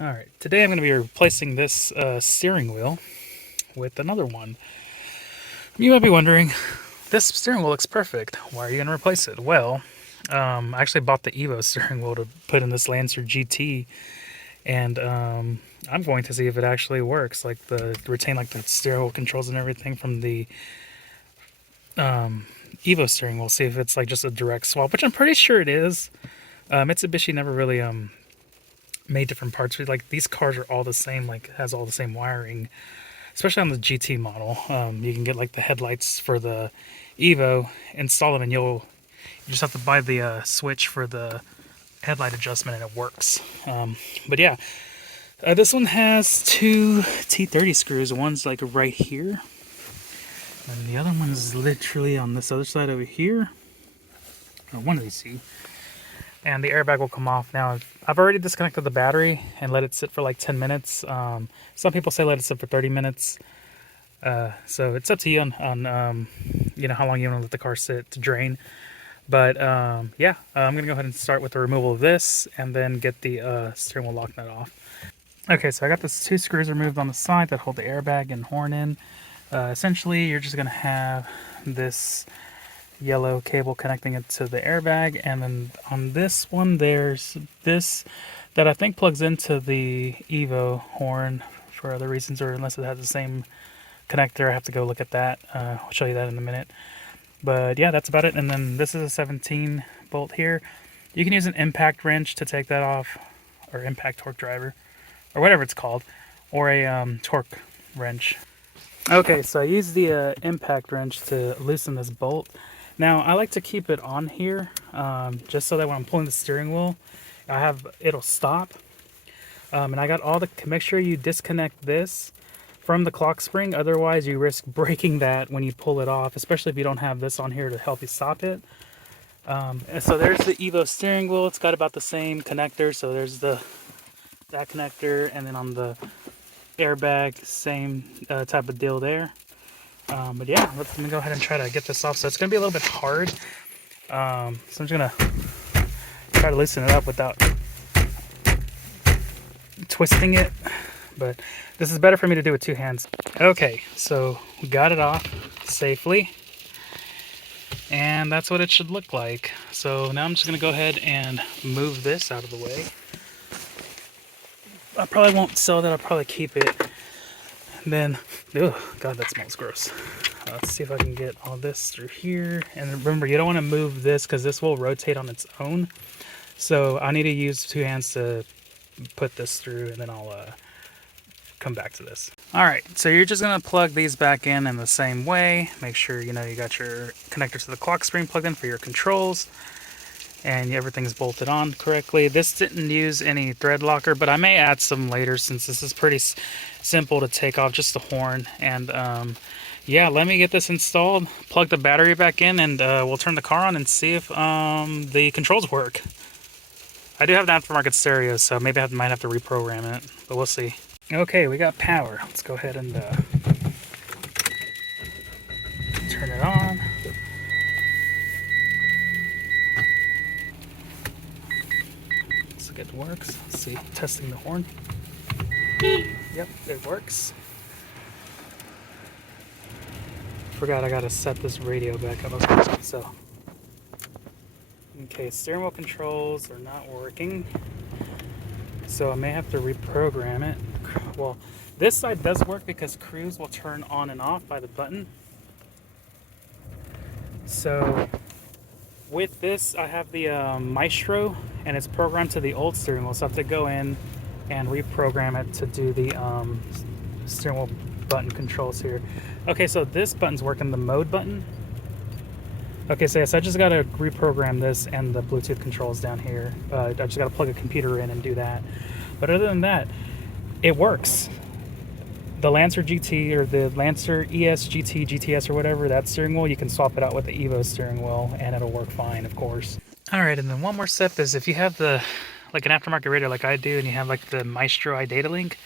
Alright, today I'm going to be replacing this steering wheel with another one. You might be wondering, this steering wheel looks perfect. Why are you going to replace it? Well, I actually bought the Evo steering wheel to put in this Lancer GT, and I'm going to see if it actually works. Like retain like the steering wheel controls and everything from the Evo steering wheel. See if it's like just a direct swap, which I'm pretty sure it is. Mitsubishi never really made different parts. Like these cars are all the same, like has all the same wiring, especially on the GT model. You can get like the headlights for the Evo, install them, and you just have to buy the switch for the headlight adjustment, and it works. But yeah, this one has two T30 screws. One's like right here, and the other one is literally on this other side over here. Or one of these two. And the airbag will come off. Now, I've already disconnected the battery and let it sit for like 10 minutes. Some people say let it sit for 30 minutes. So it's up to you on you know, how long you want to let the car sit to drain. But yeah, I'm going to go ahead and start with the removal of this and then get the steering wheel lock nut off. Okay, so I got these two screws removed on the side that hold the airbag and horn in. Essentially, you're just going to have this yellow cable connecting it to the airbag, and then on this one there's this that I think plugs into the Evo horn for other reasons, or unless it has the same connector. I have to go look at that. I'll show you that in a minute. But yeah, that's about it. And then this is a 17 bolt here. You can use an impact wrench to take that off, or impact torque driver, or whatever it's called, or a torque wrench. Okay, so I use the impact wrench to loosen this bolt. Now, I like to keep it on here, just so that when I'm pulling the steering wheel, it'll stop. And I got all the, make sure you disconnect this from the clock spring, otherwise you risk breaking that when you pull it off, especially if you don't have this on here to help you stop it. And so there's the Evo steering wheel. It's got about the same connector, so there's that connector, and then on the airbag, same type of deal there. But yeah, let me go ahead and try to get this off. So it's going to be a little bit hard. So I'm just going to try to loosen it up without twisting it. But this is better for me to do with two hands. Okay, so we got it off safely. And that's what it should look like. So now I'm just going to go ahead and move this out of the way. I probably won't sell that. I'll probably keep it. And then, oh god, that smells gross. Let's see if I can get all this through here. And remember, you don't want to move this because this will rotate on its own. So I need to use two hands to put this through, and then I'll come back to this. Alright, so you're just going to plug these back in the same way. Make sure you got your connector to the clock spring plugged in for your controls. And everything's bolted on correctly. This didn't use any thread locker, but I may add some later since this is pretty simple to take off, just the horn. And yeah, let me get this installed, plug the battery back in, and we'll turn the car on and see if the controls work. I do have an aftermarket stereo, so maybe I might have to reprogram it, but we'll see. Okay, we got power. Let's go ahead and turn it on. It works. Let's see, testing the horn. Yep, it works. Forgot I gotta set this radio back up. So, okay, steering wheel controls are not working, so I may have to reprogram it. Well, this side does work because cruise will turn on and off by the button. So with this, I have the Maestro, and it's programmed to the old steering wheel, so I have to go in and reprogram it to do the steering wheel button controls here. Okay, so this button's working, the mode button. Okay, so yes, I just gotta reprogram this and the Bluetooth controls down here. I just gotta plug a computer in and do that. But other than that, it works. The Lancer GT, or the Lancer ES GT, GTS, or whatever, that steering wheel, you can swap it out with the Evo steering wheel and it'll work fine, of course. Alright, and then one more step is if you have like an aftermarket radio like I do, and you have like the Maestro iData link,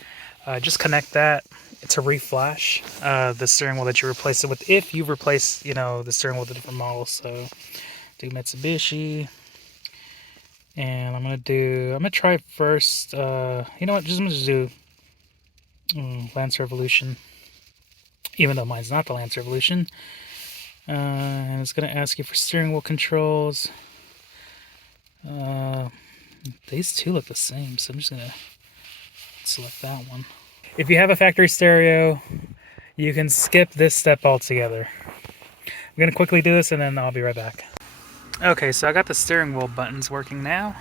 just connect that to reflash the steering wheel that you replace it with, if you replace, the steering wheel with a different model. So do Mitsubishi, And I'm gonna try first, you know what, I'm gonna just do Lance Revolution, even though mine's not the Lance Revolution. And it's gonna ask you for steering wheel controls. These two look the same, so I'm just gonna select that one. If you have a factory stereo, you can skip this step altogether. I'm gonna quickly do this and then I'll be right back. Okay, so I got the steering wheel buttons working now.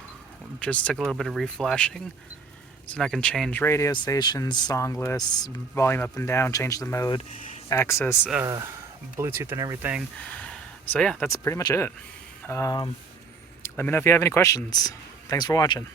Just took a little bit of reflashing. So now I can change radio stations, song lists, volume up and down, change the mode, access Bluetooth and everything. So yeah, that's pretty much it. Let me know if you have any questions. Thanks for watching.